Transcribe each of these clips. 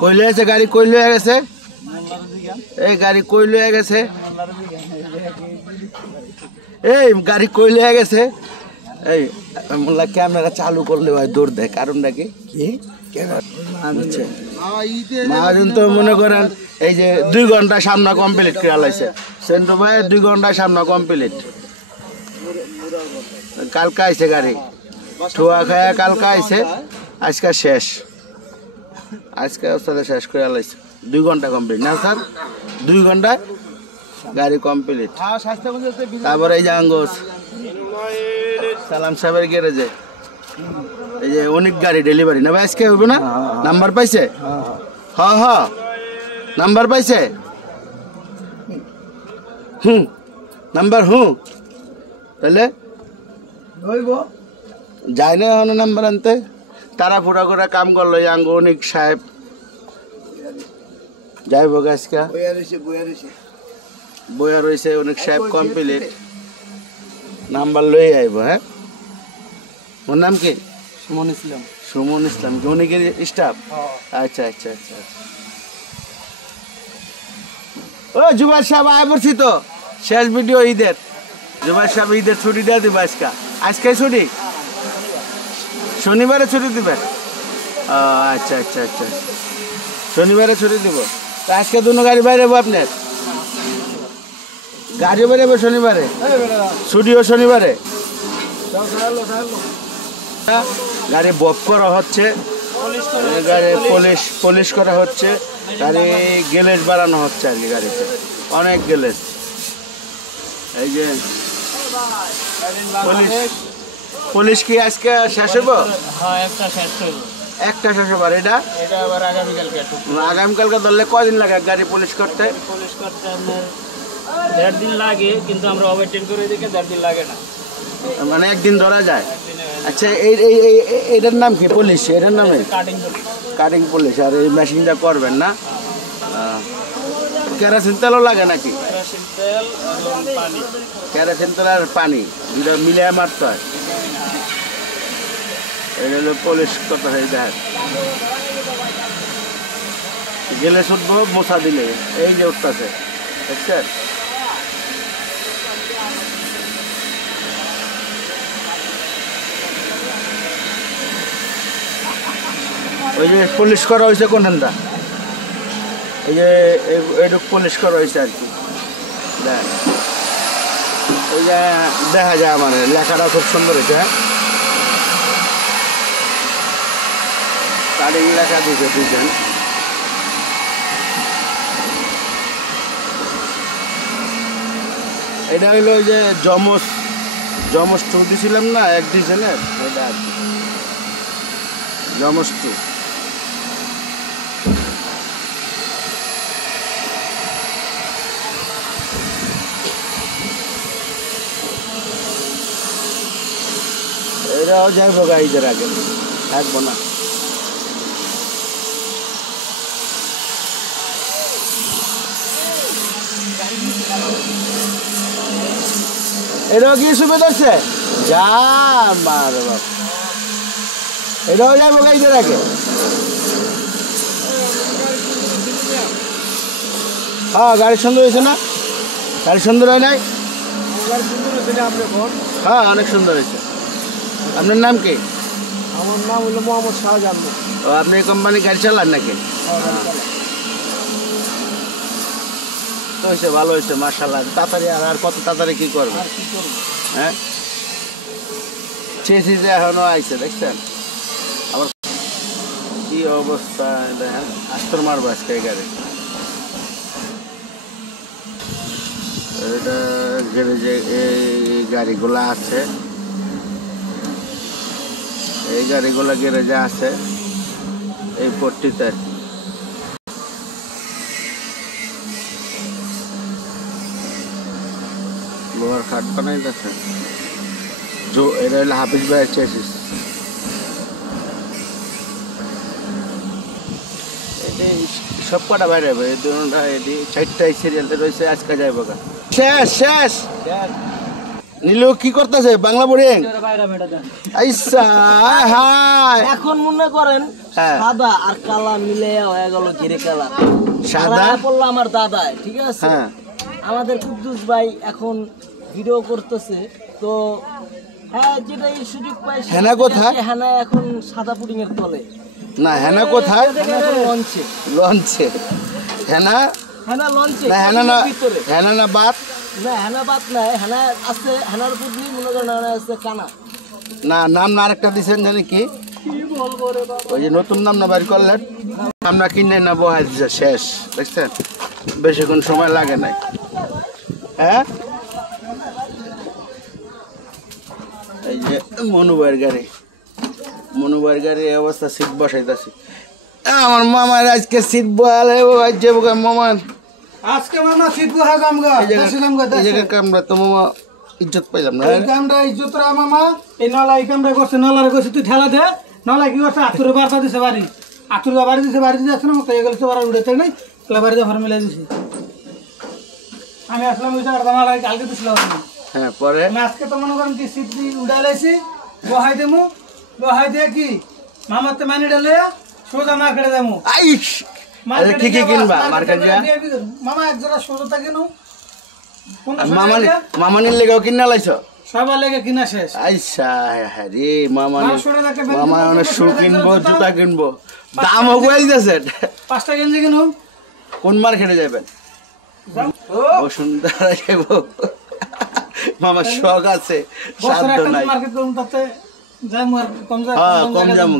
কইলে আছে গাড়ি কইলে হয়ে গেছে এই গাড়ি কইলে হয়ে গেছে এই গাড়ি কইলে হয়ে গেছে এই মোল্লা ক্যামেরা চালু করলে ভাই দৌড় দেয় কারণটা কি মহাজন তো মনে করেন এই যে 2 ঘন্টা সামনা কমপ্লিট করে লাইছে সেন্টু ভাই 2 ঘন্টা সামনা কমপ্লিট কালকে আইছে গাড়ি ঠুয়া খায়া কালকে আইছে আজকে শেষ আজকে সাথে শেষ করে লাইছে 2 ঘন্টা কমপ্লিট না স্যার 2 ঘন্টা গাড়ি কমপ্লিট তারপরে এই যে আঙ্গোস সালাম সাহেবের গ্যারেজে এই যে অনেক গাড়ি ডেলিভারি না ভাই আজকে হইব না নাম্বার পাইছে হ্যাঁ নাম্বার পাইছে নাম্বার তাহলে যায় না এখন নাম্বার আনতে তারা পুরা করে কাম করলো আঙ্গ অনেক সাহেব যাইব আজকে বইয়া রয়েছে অনেক সাহেব কমপ্লিট নাম্বার লই আইব হ্যাঁ ওর নাম কি সুমন ইসলাম জনিকের স্টাফ আচ্ছা ও জুবাইর সাহেব আয় পড়ছি তো শেষ ভিডিও ঈদের জুবাইর সাহেব ঈদের ছুটি দিয়ে দিব আজকে ছুটি শনিবারে ছুটি দিবেন আচ্ছা শনিবারে ছুটি দিব আজকে দুনো গাড়ি বাইরে আপনার গাড়ি বেরোবে শনিবারে ছুটিও শনিবারে গাড়ি বক করা হচ্ছে গাড়ি পলিশ করা হচ্ছে গাড়ি গ্যালেজ বাড়ানো হচ্ছে আর কি গাড়িতে অনেক গ্যালেজ এই যে পলিশ কি আজকে শেষ হইব একটা শেষ হবার এটা আগামীকালকে ধরলে কদিন লাগে গাড়ি পলিশ করতে 1.5 দিন লাগে কিন্তু আমরা ওভারটেক করে দিকে 1.5 দিন লাগে না মানে একদিন ধরা যায় আচ্ছা এটার নাম কি পুলিশ এটার নাম কাটিং পুলিশ আর এই মেশিনটা করবেন না কেরোসিন তেলও লাগে নাকি কেরোসিন তেল আর পানি দুটো মিলিয়ে মারতে হয় এটা হলো পুলিশ কত হয়ে যায় গেলে শুধবো মশা দিলে এই যে উঠতেছে দেখছেন ওই যে পলিশ করা হয়েছে কোনখানটা এই যে এইটুক পলিশ করা হয়েছে আর কি ওই যে দেখা যায় আমার লেখাটা খুব সুন্দর হয়েছে হ্যাঁ কাটিং লেখা দিয়েছে দুইজন এটা হইলো ওই যে জমস 2 দিছিলাম না 1 ডিজেলের এটা আর কি জমস 2 এরাও যাইব গাড়িদের আগে থাকবো না এটাও কি সুবিধা হচ্ছে যা মার বাপ এটাও যাইব গাড়িদের আগে হ্যাঁ গাড়ি সুন্দর হয়েছে না গাড়ি সুন্দর হয় নাই হ্যাঁ অনেক সুন্দর হয়েছে আপনার নাম কি আমার নাম হলো মোহাম্মদ শাহজাহান ও আপনি কোম্পানি গাড়ি চালান নাকি তো হয়েছে ভালো হয়েছে মাশাআল্লাহ তাড়াতাড়ি আর কত তাড়াতাড়ি কি করবে হ্যাঁ চেয়েছি যে এখনো আইছে দেখছেন আবার কি অবস্থা আস্তর মারবো আজকে এই গাড়ি এটা গ্যারেজে এই গাড়িগুলো আছে এই গাড়িগুলো গ্যারেজে আছে এই পট্টিতে লোহার খাট বানাই যাচ্ছে এটা হলো হাফিজ ভাইয়ের চেসিস সব কটা বাইরে হবে এই দুটা এটি 4টাই সিরিয়ালে রয়েছে আজকে যাইব শেষ শেষ নীলু কি করতেছে বাংলা বোর্ডিং আইসা হাই এখন মনে করেন হ্যাঁ। সাদা আর কালা মিলে হয়ে গেল ঘিরে কালা সাদা পড়লো আমার দাদায় ঠিক আছে হ্যাঁ আমাদের কুদ্দুস ভাই এখন ভিডিও করতেছে তো হ্যাঁ যেটাই সুযোগ পাই হেনা কোথায়? হেনা এখন সাদা পুডিং এর তলে না হেনা কোথায় লঞ্চে লঞ্চে হেনা হেনা লঞ্চে না হেনা না ভিতরে হেনা না বাত না হেনা বাদ নাই হেনা আছে হেনার পুডনি মনে করেন হেনা আছে কানা না নাম না আরেকটা দিছেন জানি কি কি বলবো রে বাবা ওই যে নতুন নাম না বাড়ি করলেন আমরা কিনে না বহাই দিছে শেষ দেখছেন বেশিক্ষণ সময় লাগে নাই হ্যাঁ এই যে মনুবাইয়ের গাড়ি এই অবস্থা সিট বসাইতেছি আমার মামার আজকে সিট বয়ালে যে মামার আজকে মামা সিট বহা কামগা এই জায়গায় কামরা তো মামা ইজ্জত পাইলাম না এই কামটা ইজ্জতরা মামা এই নলা এই কামটা করছে নলারে করছে তুই ঠেলা দে নলা কি করছে আতুরে বার্তা দিছে বাড়ি আতুরে বাড়ি দিছে যাচ্ছে না মতো এগুলো তো বাড়ি উঠেছে নাই তাহলে বাড়িতে ঘর মিলাই দিছি আমি আসলাম ওই জায়গাটা নলা কালকে দিছিলাম হ্যাঁ পরে আমি আজকে তো মনে করেন কি সিট উড়াই লাইছি বহাই দেমু বহাই দিয়ে কি মামাতে মানি ডালে সোজা মার্কেটে যাবো আইস আরে কি কি কিনবা মার্কেট যা মামা এক জোড়া সোজা কিনো মামানির লেগাও কিনা লাইছ সবার লেগে কিনা শেষ আইসা রে মামা বারোশোটার একটা বেলুন মামা কিনবো, অনেক শু কিনবো বারোশোটার জুতা কিনবো দাম হয়ে যাচ্ছে 5টা গেঞ্জি কিনো কোন মার্কেটে যাবেন বসুন্ধরা যাব মামার শখ আছে বছর সাধ্য একটা নাই মার্কেট করুন তাতে যাই আর কম যায় হ্যাঁ কম যাবো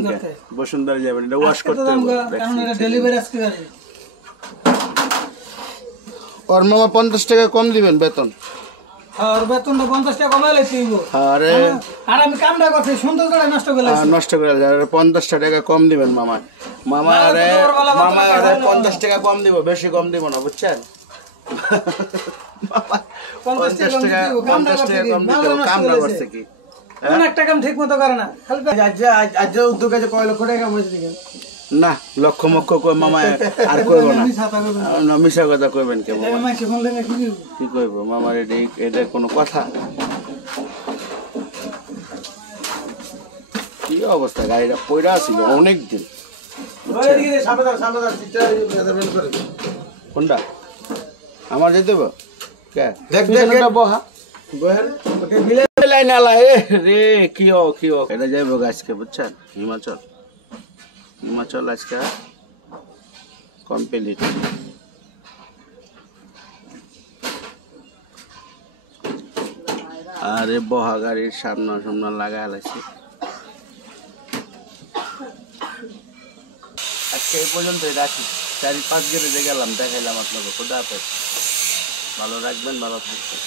বসুন্ধরা যাবেন এটা ওয়াশ করতে হবে কারণ এটা ডেলিভারি আজকে গাড়ি ওর মামা 50 টাকা কম দিবেন বেতন আর বেতনটা 50 টাকা কমাইলে তুইব আরে আর আমি কামটা করছি সুন্দর করে নষ্ট করে নষ্ট করে দেয় 50 টাকা কম দিবেন মামা মামা আরে মামা আরে 50 টাকা কম দিব বেশি কম দিব না বুঝছেন 50 টাকা 50 টাকা কম দিব কাম না করছে কি কোন একটা কাম ঠিক মতো করে না খালি আজ উদ্যোগ আছে কয় লক্ষ টাকা কামাইছে দেখেন না লক্ষ মক্ষ কই মামা আর কইব না না মিছা কথা কইবেন কে মামা মাইকে শুনলে না কি কি কইব মামার এটা কোনো কথা কি অবস্থা গাড়িটা পয়রা ছিল অনেক দিন কোনটা আমার যেতে হবে কে দেখ বহা লাইন আলা রে কি এটা যাইব আজকে বুঝছেন হিমাচল আজকে কমপ্লিট আরে বহা গাড়ির সামনা লাগা লাগছে আজকে এই পর্যন্তই রাখি 4-5 গেড়ে গেলাম দেখাইলাম আপনাকে খুদা হাফেজ ভালো রাখবেন ভালো থাকবেন